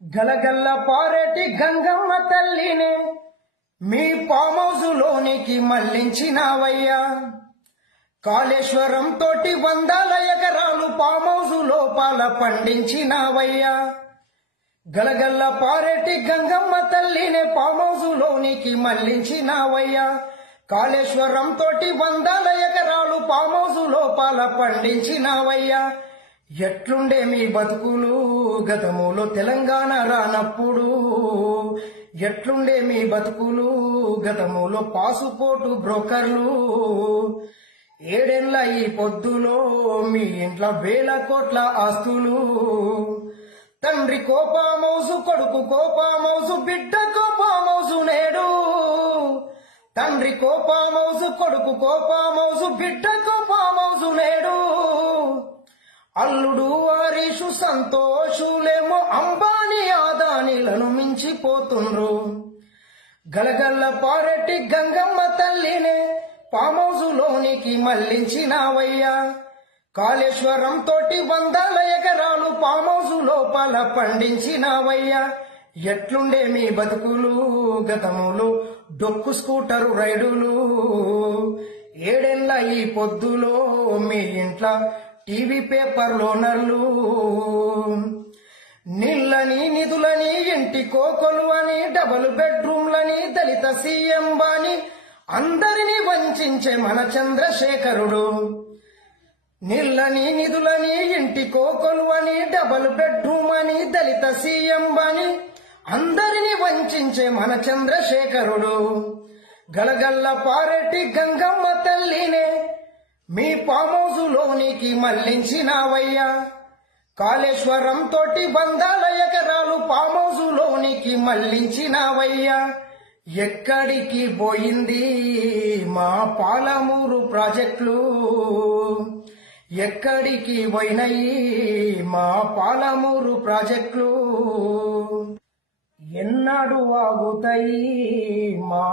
గలగల్ల పారేటి గంగమ్మ తల్లినే మీ ఫామ్ హౌసులోనికి మళ్లించినావయ్యా. కాళేశ్వరం తోటి 100 ఎకరాలు ఫామ్ హౌసు లోపల పండించినావయ్యా. గలగల్ల పారేటి గంగమ్మ తల్లినే ఫామ్ హౌసులోనికి మళ్లించినావయ్యా. కాళేశ్వరం తోటి 100 ఎకరాలు ఫామ్ హౌసు లోపల పండించినావయ్యా. ఎట్లుండే మీ బతుకులు గతములో తెలంగాణ రానప్పుడు, ఎట్లుండే మీ బతుకులు గతములో పాసుపోటు బ్రోకర్లు. 7 ఏళ్ల ఈ పొద్దులో మీ ఇంట్లో 1000 కోట్ల ఆస్తులు. తండ్రి ఫామ్ హౌసు, కొడుకు ఫామ్ హౌసు, బిడ్డ ఫామ్ హౌసు నేడు. తండ్రి ఫామ్ హౌసు, కొడుకు ఫామ్ హౌసు, బిడ్డ ఫామ్ హౌసు నేడు. అల్లుడు హరీషు సంతోషులేమో అంబానీ ఆదానీలను మించిపోతుండ్రు. గలగల్ల పారెట్టి గంగమ్మ తల్లినే ఫామ్ హౌసులోనికి మళ్లించినావయ్యా. కాళేశ్వరం తోటి 100 ఎకరాలు ఫామ్ హౌసు లోపల పండించినావయ్యా. ఎట్లుండే మీ బతుకులు గతములు డొక్కు స్కూటరు రైడులు. 7 ఏళ్ల ఈ పొద్దులో మీ ఇంట్లో టీవీ పేపర్ లోనర్లు. నీళ్ళని నిధులని ఇంటి కోకొలు అని, డబుల్ బెడ్రూమ్లని, దళిత సీఎం బాని అందరినీ వంచించే మన చంద్రశేఖరుడు. నీళ్ళని నిధులని ఇంటి కోకొలు అని, డబుల్ బెడ్రూమ్ అని, దళిత సీఎం బాని అందరినీ వంచించే మన చంద్రశేఖరుడు. గలగల్ల పారెట్టి గంగమ్మ తల్లినే మీ ఫామ్ హౌసులోనికి మళ్లించినావయ్యా. కాళేశ్వరం తోటి 100 ఎకరాలు ఫామ్ హౌసులోనికి మళ్లించినావయ్యా. ఎక్కడికి పోయింది మా పాలమూరు ప్రాజెక్టులు? ఎక్కడికి పోయినాయి మా పాలమూరు ప్రాజెక్టులు? ఎన్నాడు ఆగుతాయి మా